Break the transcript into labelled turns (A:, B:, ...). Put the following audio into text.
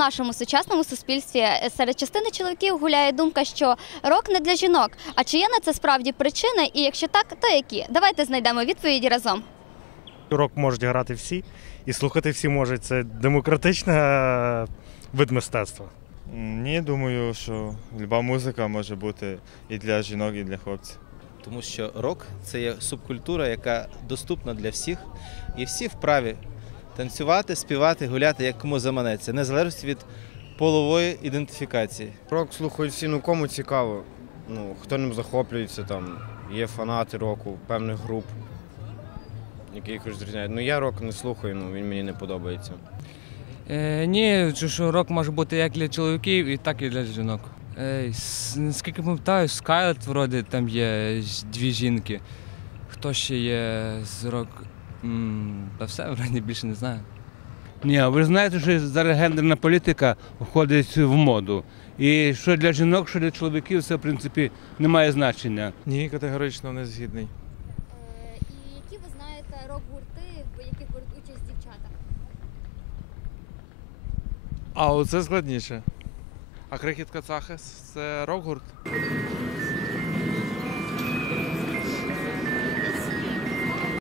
A: нашому сучасному суспільстві серед частини чоловіків гуляє думка, що рок не для жінок. А чи є на це справді причини? І якщо так, то які? Давайте знайдемо відповіді разом.
B: Рок можуть грати всі і слухати всі можуть. Це демократичний вид мистецтва.
C: Ні, думаю, що люба музика може бути і для жінок, і для хлопців.
D: Тому що рок – це є субкультура, яка доступна для всіх, і всі вправі танцювати, співати, гуляти, як кому заманеться, незалежно від полової ідентифікації.
E: Рок слухають всі, кому цікаво, хто ним захоплюється, там є фанати року, певних груп, які їх розрізняють. Я рок не слухаю, він мені не подобається.
F: Ні, що рок може бути як для чоловіків, і так і для жінок. Наскільки пам'ятаю, Скайлет, вроде, там є дві жінки. Хто ще є з рок? Та все, вроде, більше не знаю.
G: Ні, ви знаєте, що зараз гендерна політика входить в моду. І що для жінок, що для чоловіків, це, в принципі, не має значення.
H: Ні, категорично не згідний.
A: І які ви знаєте рок-гурти, в яких беруть участь дівчата?
H: А оце складніше. А Крихіт Кацахес – це рок-гурт?